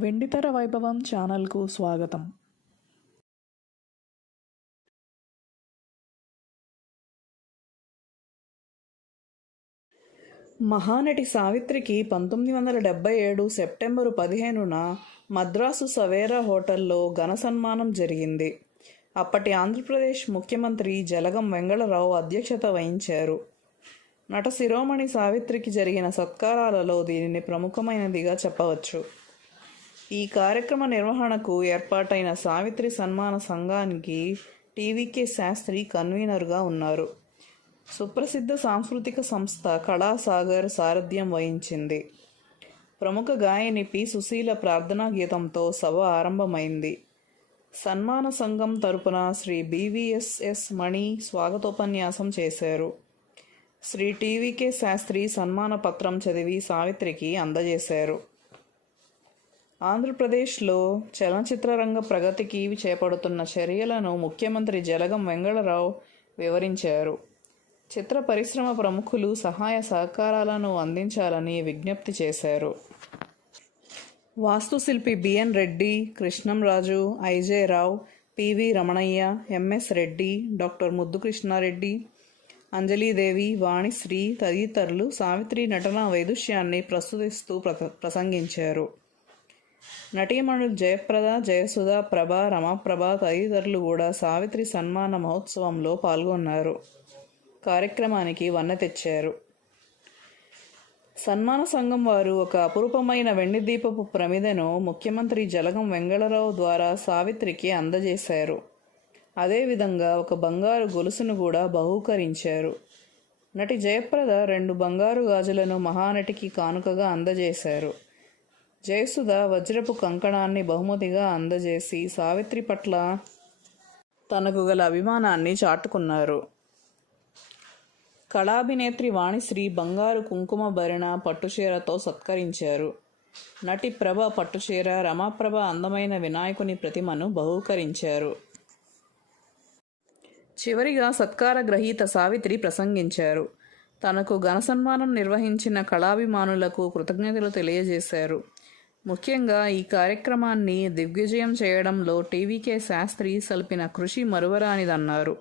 వెండితెర వైభవం ఛానల్కు స్వాగతం. మహానటి సావిత్రికి 1977 సెప్టెంబరు 15న మద్రాసు సవేరా హోటల్లో ఘన సన్మానం జరిగింది. అప్పటి ఆంధ్రప్రదేశ్ ముఖ్యమంత్రి జలగం వెంగళరావు అధ్యక్షత వహించారు. నట శిరోమణి సావిత్రికి జరిగిన సత్కారాలలో దీనిని ప్రముఖమైనదిగా చెప్పవచ్చు. ఈ కార్యక్రమ నిర్వహణకు ఏర్పాటైన సావిత్రి సన్మాన సంఘానికి టీవీకే శాస్త్రి కన్వీనర్గా ఉన్నారు. సుప్రసిద్ధ సాంస్కృతిక సంస్థ కళాసాగర్ సారథ్యం వహించింది. ప్రముఖ గాయని పి. సుశీల ప్రార్థనా గీతంతో సభ ఆరంభమైంది. సన్మాన సంఘం తరపున శ్రీ బివిఎస్ఎస్ మణి స్వాగతోపన్యాసం చేశారు. శ్రీ టీవీకే శాస్త్రి సన్మాన పత్రం చదివి సావిత్రికి అందజేశారు. ఆంధ్రప్రదేశ్లో చలనచిత్ర రంగ ప్రగతికి చేపడుతున్న చర్యలను ముఖ్యమంత్రి జలగం వెంగళరావు వివరించారు. చిత్ర పరిశ్రమ ప్రముఖులు సహాయ సహకారాలను అందించాలని విజ్ఞప్తి చేశారు. వాస్తుశిల్పి BN Reddy, Krishnamraju, IJ Rao, PV Ramanaiah, MS Reddy, doctor Muddukrishnareddy, Anjalidevi, Vanisri తదితరులు సావిత్రి నటనా వైదుష్యాన్ని ప్రస్తుతిస్తూ ప్రసంగించారు. నటీమణులు జయప్రద, జయసుధ, ప్రభ, రమాప్రభ తదితరులు కూడా సావిత్రి సన్మాన మహోత్సవంలో పాల్గొన్నారు. కార్యక్రమానికి వన్నె తెచ్చారు. సన్మాన సంఘం వారు ఒక అపురూపమైన వెండి దీపపు ప్రమిదెను ముఖ్యమంత్రి జలగం వెంగళరావు ద్వారా సావిత్రికి అందజేశారు. అదేవిధంగా ఒక బంగారు గొలుసును కూడా బహూకరించారు. నటి జయప్రద 2 బంగారు గాజులను మహానటికి కానుకగా అందజేశారు. జయసుధ వజ్రపు కంకణాన్ని బహుమతిగా అందజేసి సావిత్రి పట్ల తనకు గల అభిమానాన్ని చాటుకున్నారు. కళాభినేత్రి వాణిశ్రీ బంగారు కుంకుమ భరిణ పట్టుచీరతో సత్కరించారు. నటి ప్రభ పట్టుచీర, రమాప్రభ అందమైన వినాయకుని ప్రతిమను బహూకరించారు. చివరిగా సత్కార గ్రహీత సావిత్రి ప్రసంగించారు. తనకు ఘన సన్మానం నిర్వహించిన కళాభిమానులకు కృతజ్ఞతలు తెలియజేశారు. ముఖ్యంగా ఈ కార్యక్రమాన్ని దిగ్విజయం చేయడంలో టీవీకే శాస్త్రి సల్పిన కృషి మరువరానిదన్నారు.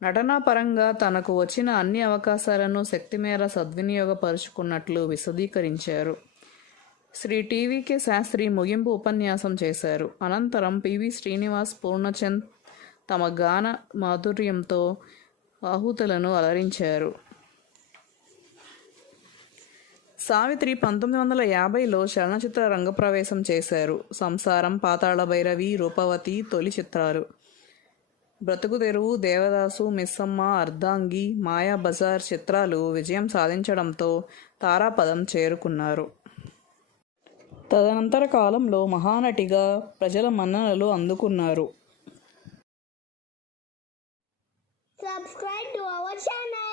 నటనా పరంగా తనకు వచ్చిన అన్ని అవకాశాలను శక్తిమేర సద్వినియోగపరుచుకున్నట్లు విశదీకరించారు. శ్రీ టీవీకే శాస్త్రి ముగింపు ఉపన్యాసం చేశారు. అనంతరం పివి శ్రీనివాస్, పూర్ణచంద్ తమ గాన మాధుర్యంతో ఆహుతులను అలరించారు. సావిత్రి 1950లో చలనచిత్ర రంగప్రవేశం చేశారు. సంసారం, పాతాళ భైరవి, రూపవతి తొలి చిత్రాలు. బ్రతుకు తెరువు, దేవదాసు, మిస్సమ్మ, అర్ధాంగి, మాయా బజార్ చిత్రాలు విజయం సాధించడంతో తారాపదం చేరుకున్నారు. తదనంతర కాలంలో మహానటిగా ప్రజల మన్ననలు అందుకున్నారు. Subscribe to our channel.